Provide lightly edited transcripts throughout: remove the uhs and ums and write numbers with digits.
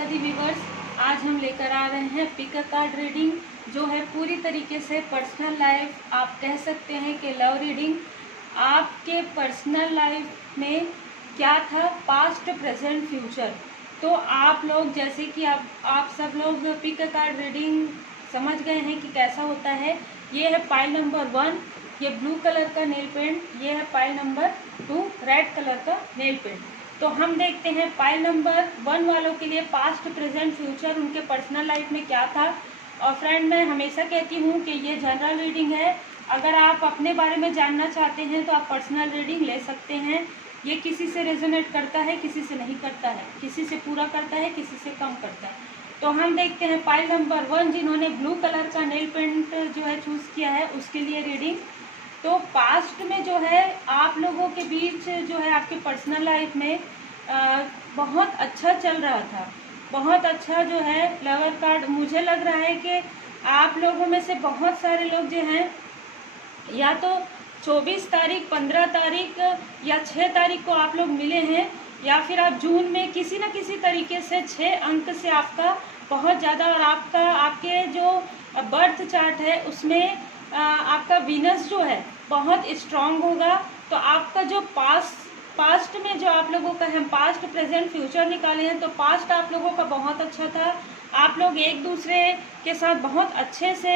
माता the viewers, आज हम लेकर आ रहे हैं पिक अ कार्ड रीडिंग, जो है पूरी तरीके से पर्सनल लाइफ, आप कह सकते हैं कि लव रीडिंग। आपके पर्सनल लाइफ में क्या था, पास्ट प्रेजेंट फ्यूचर। तो आप लोग जैसे कि आप सब लोग पिक अ कार्ड रीडिंग समझ गए हैं कि कैसा होता है। ये है पाइल नंबर 1, ये ब्लू कलर का नेल पेंट, ये है पाइल नंबर 2, रेड कलर का नेल पेंट। तो हम देखते हैं पाइल नंबर 1 वालों के लिए पास्ट प्रेजेंट फ्यूचर उनके पर्सनल लाइफ में क्या था। और फ्रेंड, मैं हमेशा कहती हूँ कि ये जनरल रीडिंग है। अगर आप अपने बारे में जानना चाहते हैं तो आप पर्सनल रीडिंग ले सकते हैं। ये किसी से रेजोनेट करता है, किसी से नहीं करता है, किसी से पूरा करता है, किसी से कम करता है। तो हम देखते हैं पाइल नंबर 1 जिन्होंने ब्लू कलर का नेल पेंट जो है चूज़ किया है उसके लिए रीडिंग। तो पास्ट में जो है आप लोगों के बीच जो है आपके पर्सनल लाइफ में बहुत अच्छा चल रहा था, बहुत अच्छा जो है लवर कार्ड। मुझे लग रहा है कि आप लोगों में से बहुत सारे लोग जो हैं या तो 24 तारीख, 15 तारीख या 6 तारीख को आप लोग मिले हैं, या फिर आप जून में किसी न किसी तरीके से 6 अंक से आपका बहुत ज़्यादा, और आपके जो बर्थ चार्ट है उसमें आपका वीनस जो है बहुत स्ट्रांग होगा। तो आपका जो पास्ट में जो आप लोगों का है, पास्ट प्रेजेंट फ्यूचर निकाले हैं, तो पास्ट आप लोगों का बहुत अच्छा था। आप लोग एक दूसरे के साथ बहुत अच्छे से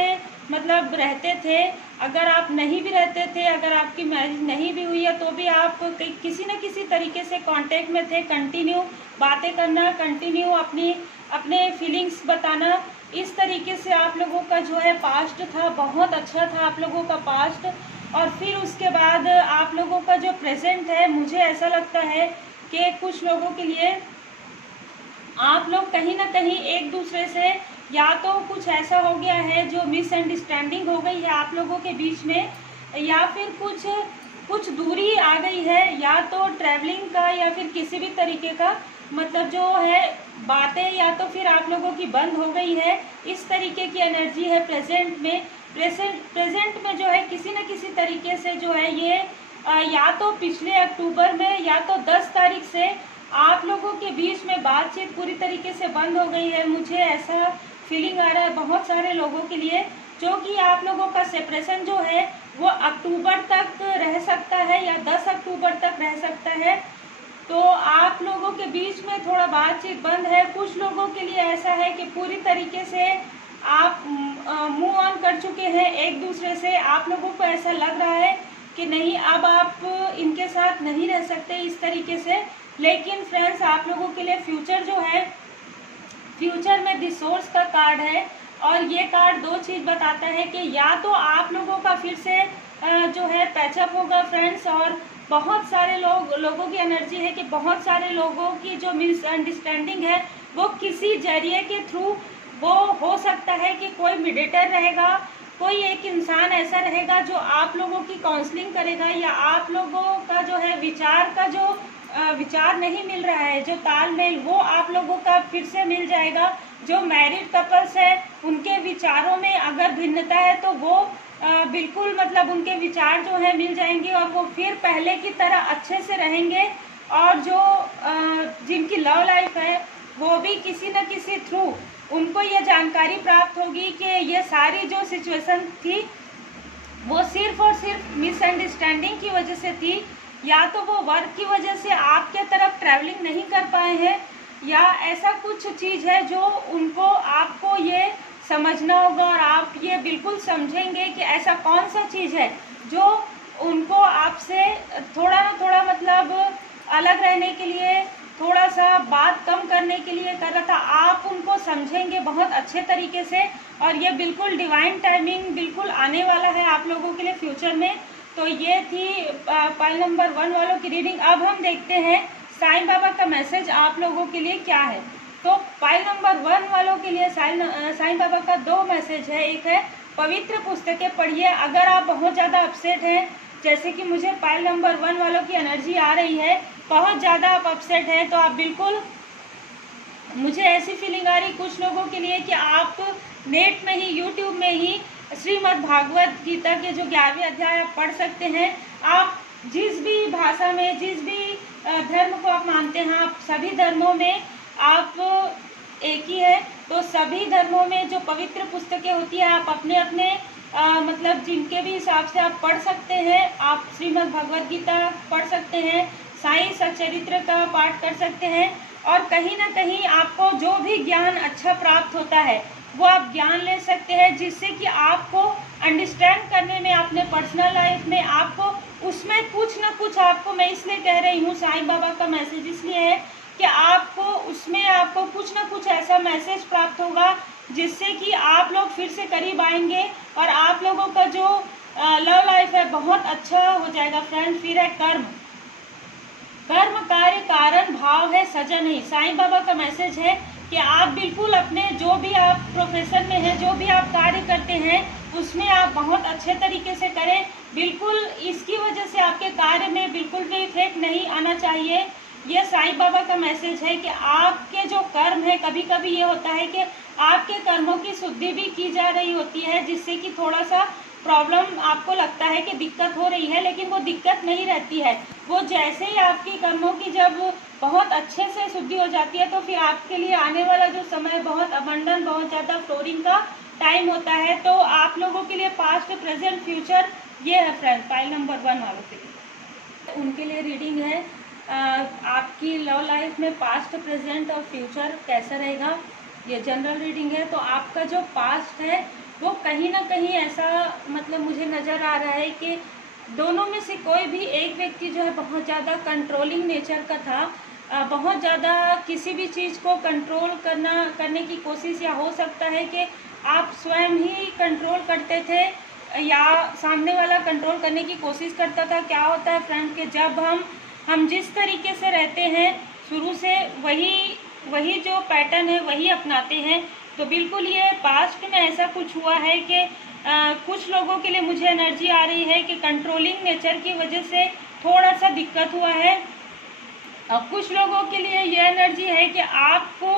मतलब रहते थे। अगर आप नहीं भी रहते थे, अगर आपकी मैरिज नहीं भी हुई है, तो भी आप किसी न किसी तरीके से कांटेक्ट में थे। कंटिन्यू बातें करना, कंटिन्यू अपने फीलिंग्स बताना, इस तरीके से आप लोगों का जो है पास्ट था, बहुत अच्छा था आप लोगों का पास्ट। और फिर उसके बाद आप लोगों का जो प्रेजेंट है, मुझे ऐसा लगता है कि कुछ लोगों के लिए आप लोग कहीं ना कहीं एक दूसरे से, या तो कुछ ऐसा हो गया है जो मिसअंडरस्टैंडिंग हो गई है आप लोगों के बीच में, या फिर कुछ दूरी आ गई है, या तो ट्रैवलिंग का या फिर किसी भी तरीके का मतलब जो है बातें, या तो फिर आप लोगों की बंद हो गई है। इस तरीके की एनर्जी है प्रेजेंट में। प्रेजेंट में जो है किसी न किसी तरीके से जो है ये या तो पिछले अक्टूबर में या तो 10 तारीख से आप लोगों के बीच में बातचीत पूरी तरीके से बंद हो गई है। मुझे ऐसा फीलिंग आ रहा है बहुत सारे लोगों के लिए, जो कि आप लोगों का सेपरेशन जो है वो अक्टूबर तक रह सकता है या 10 अक्टूबर तक रह सकता है। तो आप लोगों के बीच में थोड़ा बातचीत बंद है। कुछ लोगों के लिए ऐसा है कि पूरी तरीके से आप मूव ऑन कर चुके हैं एक दूसरे से। आप लोगों को ऐसा लग रहा है कि नहीं, अब आप इनके साथ नहीं रह सकते इस तरीके से। लेकिन फ्रेंड्स, आप लोगों के लिए फ्यूचर जो है, फ्यूचर में द सोर्स का कार्ड है, और ये कार्ड दो चीज़ बताता है कि या तो आप लोगों का फिर से जो है पैचअप होगा फ्रेंड्स, और बहुत सारे लोगों की एनर्जी है कि बहुत सारे लोगों की जो मिसअंडरस्टैंडिंग है वो किसी जरिए के थ्रू, वो हो सकता है कि कोई मिडिएटर रहेगा, कोई एक इंसान ऐसा रहेगा जो आप लोगों की काउंसलिंग करेगा, या आप लोगों का जो है विचार का जो विचार नहीं मिल रहा है, जो तालमेल, वो आप लोगों का फिर से मिल जाएगा। जो मैरिड कपल्स है उनके विचारों में अगर भिन्नता है तो वो बिल्कुल मतलब उनके विचार जो है मिल जाएंगे, और वो फिर पहले की तरह अच्छे से रहेंगे। और जो जिनकी लव लाइफ है वो भी किसी न किसी थ्रू उनको ये जानकारी प्राप्त होगी कि ये सारी जो सिचुएशन थी वो सिर्फ और सिर्फ मिसअंडरस्टैंडिंग की वजह से थी, या तो वो वर्क की वजह से आपके तरफ ट्रैवलिंग नहीं कर पाए हैं, या ऐसा कुछ चीज़ है जो उनको आपको ये समझना होगा, और आप ये बिल्कुल समझेंगे कि ऐसा कौन सा चीज़ है जो उनको आपसे थोड़ा ना थोड़ा मतलब अलग रहने के लिए, थोड़ा सा बात कम करने के लिए कर रहा था। आप उनको समझेंगे बहुत अच्छे तरीके से, और ये बिल्कुल डिवाइन टाइमिंग बिल्कुल आने वाला है आप लोगों के लिए फ्यूचर में। तो ये थी पाइल नंबर 1 वालों की रीडिंग। अब हम देखते हैं साईं बाबा का मैसेज आप लोगों के लिए क्या है। तो पाइल नंबर 1 वालों के लिए साईं बाबा का 2 मैसेज है। एक है पवित्र पुस्तकें पढ़िए। अगर आप बहुत ज़्यादा अपसेट हैं, जैसे कि मुझे पाइल नंबर 1 वालों की एनर्जी आ रही है, बहुत ज़्यादा आप अपसेट हैं, तो आप बिल्कुल, मुझे ऐसी फीलिंग आ रही कुछ लोगों के लिए कि आप नेट में ही, यूट्यूब में ही श्रीमद् भागवत गीता के जो 11वें अध्याय आप पढ़ सकते हैं। आप जिस भी भाषा में, जिस भी धर्म को आप मानते हैं, आप सभी धर्मों में आप एक ही है। तो सभी धर्मों में जो पवित्र पुस्तकें होती है आप अपने अपने मतलब जिनके भी हिसाब से आप पढ़ सकते हैं। आप श्रीमद् भगवद गीता पढ़ सकते हैं, साईं सच्चरित्र का पाठ कर सकते हैं, और कहीं ना कहीं आपको जो भी ज्ञान अच्छा प्राप्त होता है वो आप ज्ञान ले सकते हैं, जिससे कि आपको अंडरस्टैंड करने में अपने पर्सनल लाइफ में आपको उसमें कुछ ना कुछ आपको, मैं इसलिए कह रही हूँ साईं बाबा का मैसेज इसलिए है कि आपको उसमें आपको कुछ ना कुछ ऐसा मैसेज प्राप्त होगा जिससे कि आप लोग फिर से करीब आएंगे और आप लोगों का जो लव लाइफ है बहुत अच्छा हो जाएगा। फ्रेंड्स, फिर है कर्म। कर्म कार्य कारण भाव है, सजा नहीं। साईं बाबा का मैसेज है कि आप बिल्कुल अपने जो भी आप प्रोफेशन में हैं, जो भी आप कार्य करते हैं उसमें आप बहुत अच्छे तरीके से करें। बिल्कुल इसकी वजह से आपके कार्य में बिल्कुल भी इफेक्ट नहीं आना चाहिए। ये साईं बाबा का मैसेज है कि आपके जो कर्म है, कभी कभी ये होता है कि आपके कर्मों की शुद्धि भी की जा रही होती है, जिससे कि थोड़ा सा प्रॉब्लम आपको लगता है कि दिक्कत हो रही है, लेकिन वो दिक्कत नहीं रहती है। वो जैसे ही आपकी कर्मों की जब बहुत अच्छे से शुद्धि हो जाती है तो फिर आपके लिए आने वाला जो समय बहुत अबंडन, बहुत ज़्यादा फ्लोरिंग का टाइम होता है। तो आप लोगों के लिए पास्ट, प्रेजेंट, फ्यूचर ये है फ्रेंड, फाइल नंबर 1 वालों के लिए उनके लिए रीडिंग है। आपकी लव लाइफ में पास्ट, प्रेजेंट और फ्यूचर कैसा रहेगा, ये जनरल रीडिंग है। तो आपका जो पास्ट है वो कहीं ना कहीं ऐसा मतलब मुझे नज़र आ रहा है कि दोनों में से कोई भी एक व्यक्ति जो है बहुत ज़्यादा कंट्रोलिंग नेचर का था, बहुत ज़्यादा किसी भी चीज़ को कंट्रोल करने की कोशिश, या हो सकता है कि आप स्वयं ही कंट्रोल करते थे या सामने वाला कंट्रोल करने की कोशिश करता था। क्या होता है फ्रेंड कि जब हम जिस तरीके से रहते हैं शुरू से वही जो पैटर्न है वही अपनाते हैं। तो बिल्कुल ये पास्ट में ऐसा कुछ हुआ है कि कुछ लोगों के लिए मुझे एनर्जी आ रही है कि कंट्रोलिंग नेचर की वजह से थोड़ा सा दिक्कत हुआ है, और कुछ लोगों के लिए ये एनर्जी है कि आपको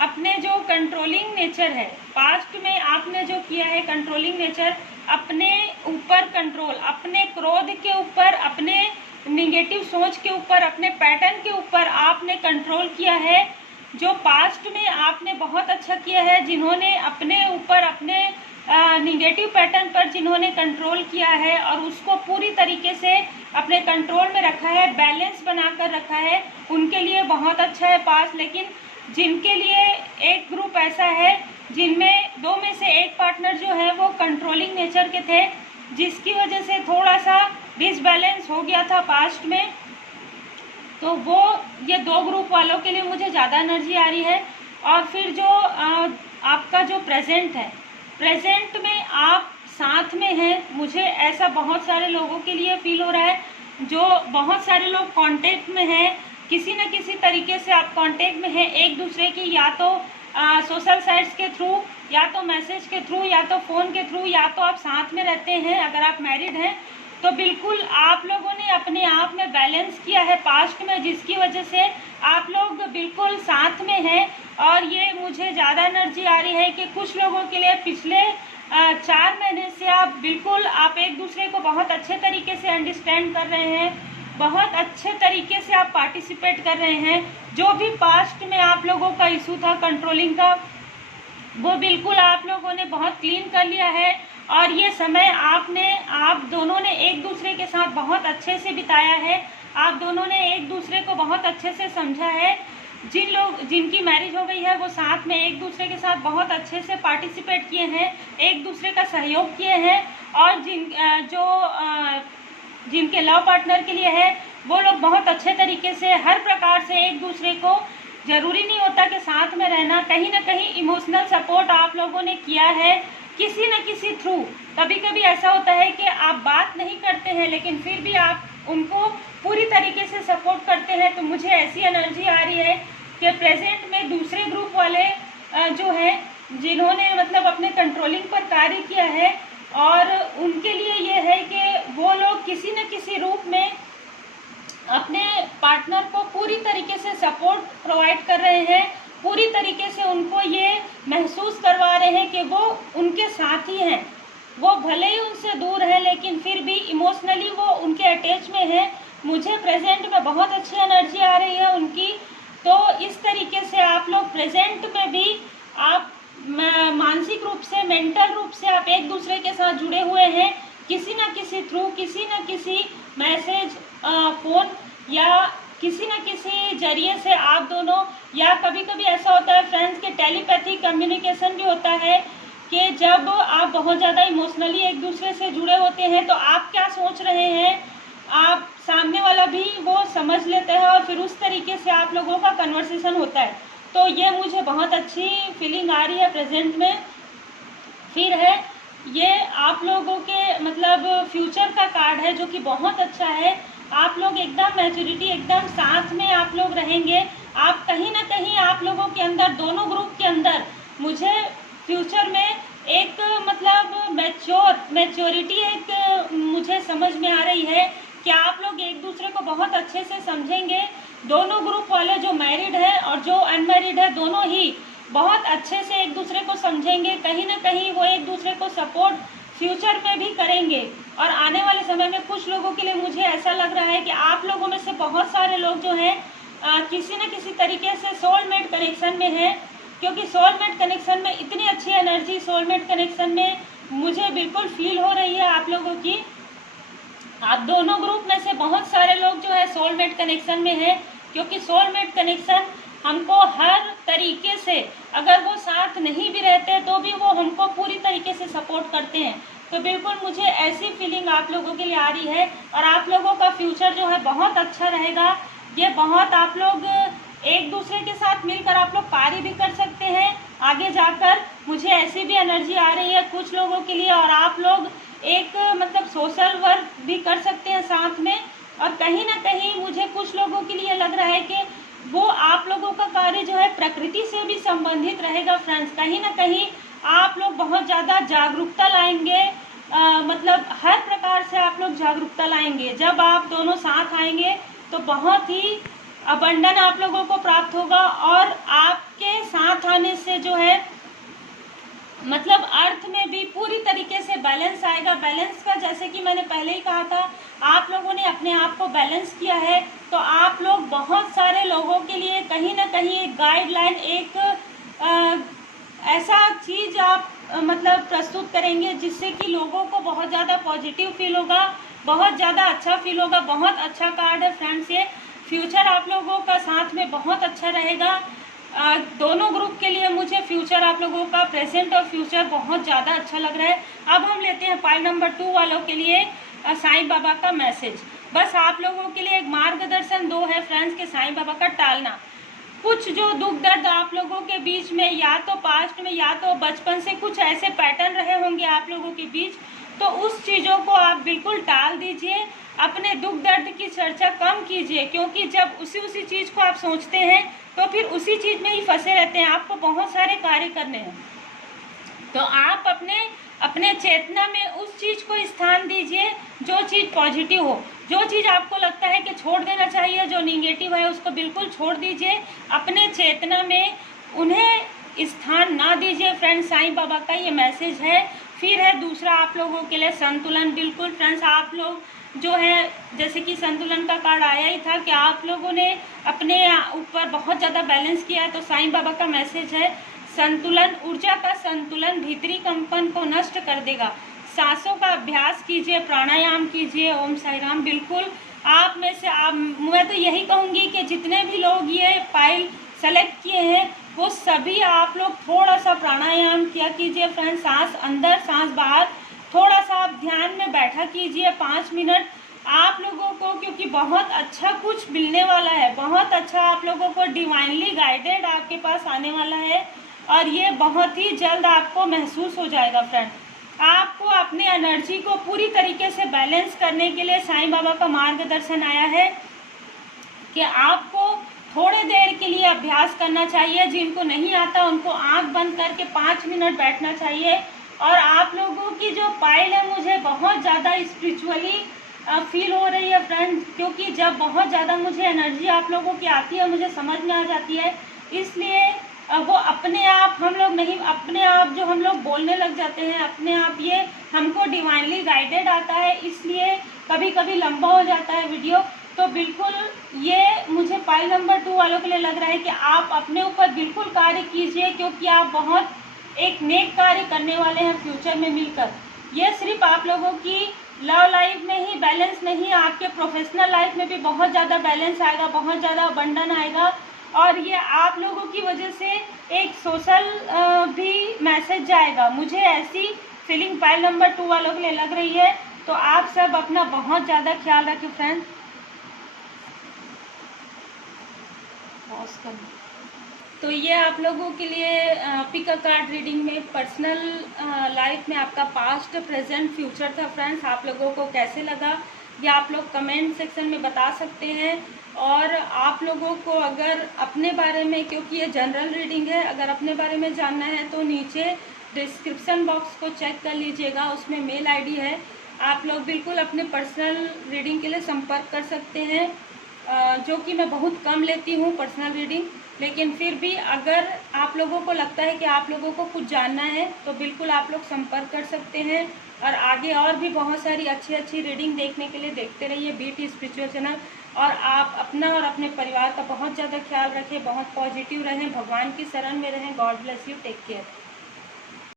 अपने जो कंट्रोलिंग नेचर है, पास्ट में आपने जो किया है कंट्रोलिंग नेचर, अपने ऊपर कंट्रोल, अपने क्रोध के ऊपर, अपने निगेटिव सोच के ऊपर, अपने पैटर्न के ऊपर आपने कंट्रोल किया है। जो पास्ट में आपने बहुत अच्छा किया है, जिन्होंने अपने ऊपर, अपने निगेटिव पैटर्न पर जिन्होंने कंट्रोल किया है और उसको पूरी तरीके से अपने कंट्रोल में रखा है, बैलेंस बनाकर रखा है, उनके लिए बहुत अच्छा है पास्ट। लेकिन जिनके लिए एक ग्रुप ऐसा है जिनमें दो में से एक पार्टनर जो है वो कंट्रोलिंग नेचर के थे, जिसकी वजह से थोड़ा सा डिसबैलेंस हो गया था पास्ट में, तो वो ये दो ग्रुप वालों के लिए मुझे ज़्यादा एनर्जी आ रही है। और फिर जो आपका जो प्रेजेंट है, प्रेजेंट में आप साथ में हैं, मुझे ऐसा बहुत सारे लोगों के लिए फील हो रहा है। जो बहुत सारे लोग कांटेक्ट में हैं, किसी न किसी तरीके से आप कांटेक्ट में हैं एक दूसरे की, या तो सोशल साइट्स के थ्रू, या तो मैसेज के थ्रू, या तो फ़ोन के थ्रू, या तो आप साथ में रहते हैं अगर आप मैरिड हैं। तो बिल्कुल आप लोगों ने अपने आप में बैलेंस किया है पास्ट में, जिसकी वजह से आप लोग बिल्कुल साथ में हैं। और ये मुझे ज़्यादा एनर्जी आ रही है कि कुछ लोगों के लिए पिछले 4 महीने से आप एक दूसरे को बहुत अच्छे तरीके से अंडरस्टैंड कर रहे हैं, बहुत अच्छे तरीके से आप पार्टिसिपेट कर रहे हैं। जो भी पास्ट में आप लोगों का इशू था कंट्रोलिंग का, वो बिल्कुल आप लोगों ने बहुत क्लीन कर लिया है। और ये समय आप दोनों ने एक दूसरे के साथ बहुत अच्छे से बिताया है, आप दोनों ने एक दूसरे को बहुत अच्छे से समझा है। जिनकी मैरिज हो गई है वो साथ में एक दूसरे के साथ बहुत अच्छे से पार्टिसिपेट किए हैं, एक दूसरे का सहयोग किए हैं। और जिनके लव पार्टनर के लिए है वो लोग बहुत अच्छे तरीके से हर प्रकार से एक दूसरे को, ज़रूरी नहीं होता कि साथ में रहना, कहीं ना कहीं इमोशनल सपोर्ट आप लोगों ने किया है किसी न किसी थ्रू। कभी कभी ऐसा होता है कि आप बात नहीं करते हैं लेकिन फिर भी आप उनको पूरी तरीके से सपोर्ट करते हैं। तो मुझे ऐसी एनर्जी आ रही है कि प्रेजेंट में दूसरे ग्रुप वाले जो हैं, जिन्होंने मतलब अपने कंट्रोलिंग पर कार्य किया है, और उनके लिए ये है कि वो लोग किसी न किसी रूप में अपने पार्टनर को पूरी तरीके से सपोर्ट प्रोवाइड कर रहे हैं, पूरी तरीके से उनको ये महसूस करवा रहे हैं कि वो उनके साथ ही हैं। वो भले ही उनसे दूर है लेकिन फिर भी इमोशनली वो उनके अटैच में है। मुझे प्रेजेंट में बहुत अच्छी एनर्जी आ रही है उनकी। तो इस तरीके से आप लोग प्रेजेंट में भी मानसिक रूप से, मेंटल रूप से आप एक दूसरे के साथ जुड़े हुए हैं, किसी न किसी थ्रू, किसी न किसी मैसेज, फ़ोन या किसी न किसी जरिए से आप दोनों, या कभी कभी ऐसा होता है फ्रेंड्स के टेलीपैथिक कम्युनिकेशन भी होता है कि जब आप बहुत ज़्यादा इमोशनली एक दूसरे से जुड़े होते हैं तो आप क्या सोच रहे हैं आप सामने वाला भी वो समझ लेते हैं और फिर उस तरीके से आप लोगों का कन्वर्सेशन होता है। तो ये मुझे बहुत अच्छी फीलिंग आ रही है प्रेजेंट में। फिर है ये आप लोगों के मतलब फ्यूचर का कार्ड है जो कि बहुत अच्छा है। आप लोग एकदम मैच्योरिटी, एकदम साथ में आप लोग रहेंगे। आप कहीं ना कहीं आप लोगों के अंदर, दोनों ग्रुप के अंदर मुझे फ्यूचर में एक मतलब मैच्योरिटी एक मुझे समझ में आ रही है कि आप लोग एक दूसरे को बहुत अच्छे से समझेंगे। दोनों ग्रुप वाले जो मैरिड है और जो अनमैरिड है दोनों ही बहुत अच्छे से एक दूसरे को समझेंगे। कहीं ना कहीं वो एक दूसरे को सपोर्ट फ्यूचर में भी करेंगे। और आने वाले समय में कुछ लोगों के लिए मुझे ऐसा लग रहा है कि आप लोगों में से बहुत सारे लोग जो हैं किसी न किसी तरीके से सोलमेट कनेक्शन में हैं, क्योंकि सोलमेट कनेक्शन में इतनी अच्छी एनर्जी सोलमेट कनेक्शन में मुझे बिल्कुल फील हो रही है आप लोगों की। आप दोनों ग्रुप में से बहुत सारे लोग जो है सोलमेट कनेक्शन में हैं, क्योंकि सोलमेट कनेक्शन हमको हर तरीके से, अगर वो साथ नहीं भी रहते तो भी वो हमको पूरी तरीके से सपोर्ट करते हैं। तो बिल्कुल मुझे ऐसी फीलिंग आप लोगों के लिए आ रही है और आप लोगों का फ्यूचर जो है बहुत अच्छा रहेगा। ये बहुत आप लोग एक दूसरे के साथ मिलकर आप लोग कार्य भी कर सकते हैं आगे जाकर। मुझे ऐसी भी एनर्जी आ रही है कुछ लोगों के लिए, और आप लोग एक मतलब सोशल वर्क भी कर सकते हैं साथ में। और कहीं ना कहीं मुझे कुछ लोगों के लिए लग रहा है कि वो आप लोगों का कार्य जो है प्रकृति से भी संबंधित रहेगा फ्रेंड्स। कहीं ना कहीं आप लोग बहुत ज़्यादा जागरूकता लाएंगे, मतलब हर प्रकार से आप लोग जागरूकता लाएंगे। जब आप दोनों साथ आएंगे तो बहुत ही अबंडन आप लोगों को प्राप्त होगा। और आपके साथ आने से जो है मतलब अर्थ में भी पूरी तरीके से बैलेंस आएगा। बैलेंस का जैसे कि मैंने पहले ही कहा था, आप लोगों ने अपने आप को बैलेंस किया है तो आप लोग बहुत सारे लोगों के लिए कहीं ना कहीं एक गाइडलाइन, एक ऐसा चीज़ आप मतलब प्रस्तुत करेंगे जिससे कि लोगों को बहुत ज़्यादा पॉजिटिव फील होगा, बहुत ज़्यादा अच्छा फील होगा। बहुत अच्छा कार्ड है फ्रेंड्स ये। फ्यूचर आप लोगों का साथ में बहुत अच्छा रहेगा। दोनों ग्रुप के लिए मुझे फ्यूचर आप लोगों का, प्रेजेंट और फ्यूचर बहुत ज़्यादा अच्छा लग रहा है। अब हम लेते हैं पाइल नंबर 2 वालों के लिए साईं बाबा का मैसेज। बस आप लोगों के लिए एक मार्गदर्शन 2 है फ्रेंड्स के साईं बाबा का टालना। कुछ जो दुख दर्द आप लोगों के बीच में, या तो पास्ट में या तो बचपन से कुछ ऐसे पैटर्न रहे होंगे आप लोगों के बीच, तो उस चीज़ों को आप बिल्कुल टाल दीजिए। अपने दुख दर्द की चर्चा कम कीजिए, क्योंकि जब उसी चीज़ को आप सोचते हैं तो फिर उसी चीज़ में ही फंसे रहते हैं। आपको बहुत सारे कार्य करने हैं तो आप अपने चेतना में उस चीज़ को स्थान दीजिए जो चीज़ पॉजिटिव हो। जो चीज़ आपको लगता है कि छोड़ देना चाहिए, जो निगेटिव है उसको बिल्कुल छोड़ दीजिए। अपने चेतना में उन्हें स्थान ना दीजिए फ्रेंड्स। साईं बाबा का ये मैसेज है। फिर है दूसरा आप लोगों के लिए संतुलन। बिल्कुल फ्रेंड्स, आप लोग जो है जैसे कि संतुलन का कार्ड आया ही था कि आप लोगों ने अपने ऊपर बहुत ज़्यादा बैलेंस किया है। तो साईं बाबा का मैसेज है संतुलन, ऊर्जा का संतुलन भीतरी कंपन को नष्ट कर देगा। सांसों का अभ्यास कीजिए, प्राणायाम कीजिए। ओम साई राम। बिल्कुल आप में से मैं तो यही कहूँगी कि जितने भी लोग ये पाइल सेलेक्ट किए हैं वो सभी आप लोग थोड़ा सा प्राणायाम किया कीजिए फ्रेंड्स। सांस अंदर सांस बाहर, थोड़ा सा आप ध्यान में बैठा कीजिए 5 मिनट आप लोगों को, क्योंकि बहुत अच्छा कुछ मिलने वाला है। बहुत अच्छा आप लोगों को डिवाइनली गाइडेड आपके पास आने वाला है और ये बहुत ही जल्द आपको महसूस हो जाएगा फ्रेंड। आपको अपने एनर्जी को पूरी तरीके से बैलेंस करने के लिए साईं बाबा का मार्गदर्शन आया है कि आपको थोड़े देर के लिए अभ्यास करना चाहिए। जिनको नहीं आता उनको आंख बंद करके 5 मिनट बैठना चाहिए। और आप लोगों की जो पाइल है मुझे बहुत ज़्यादा स्पिरिचुअली फील हो रही है फ्रेंड, क्योंकि जब बहुत ज़्यादा मुझे एनर्जी आप लोगों की आती है मुझे समझ में आ जाती है। इसलिए वो अपने आप हम लोग नहीं, अपने आप जो हम लोग बोलने लग जाते हैं अपने आप, ये हमको डिवाइनली गाइडेड आता है। इसलिए कभी कभी लंबा हो जाता है वीडियो। तो बिल्कुल ये मुझे पाइल नंबर 2 वालों के लिए लग रहा है कि आप अपने ऊपर बिल्कुल कार्य कीजिए, क्योंकि आप बहुत एक नेक कार्य करने वाले हैं फ्यूचर में मिलकर। ये सिर्फ आप लोगों की लव लाइफ में ही बैलेंस नहीं, आपके प्रोफेशनल लाइफ में भी बहुत ज़्यादा बैलेंस आएगा, बहुत ज़्यादा अबंडन आएगा। और ये आप लोगों की वजह से एक सोशल भी मैसेज जाएगा। मुझे ऐसी फीलिंग पाइल नंबर 2 वालों के लिए लग रही है। तो आप सब अपना बहुत ज़्यादा ख्याल रखें फ्रेंड्स। तो ये आप लोगों के लिए पिक अ कार्ड रीडिंग में पर्सनल लाइफ में आपका पास्ट, प्रेजेंट, फ्यूचर था फ्रेंड्स। आप लोगों को कैसे लगा ये आप लोग कमेंट सेक्शन में बता सकते हैं। और आप लोगों को अगर अपने बारे में, क्योंकि ये जनरल रीडिंग है, अगर अपने बारे में जानना है तो नीचे डिस्क्रिप्शन बॉक्स को चेक कर लीजिएगा, उसमें मेल आईडी है। आप लोग बिल्कुल अपने पर्सनल रीडिंग के लिए संपर्क कर सकते हैं, जो कि मैं बहुत कम लेती हूँ पर्सनल रीडिंग। लेकिन फिर भी अगर आप लोगों को लगता है कि आप लोगों को कुछ जानना है तो बिल्कुल आप लोग संपर्क कर सकते हैं। और आगे और भी बहुत सारी अच्छी अच्छी रीडिंग देखने के लिए देखते रहिए BT स्पिरिचुअल चैनल। और आप अपना और अपने परिवार का बहुत ज़्यादा ख्याल रखें, बहुत पॉजिटिव रहें, भगवान की शरण में रहें। God bless you, take care.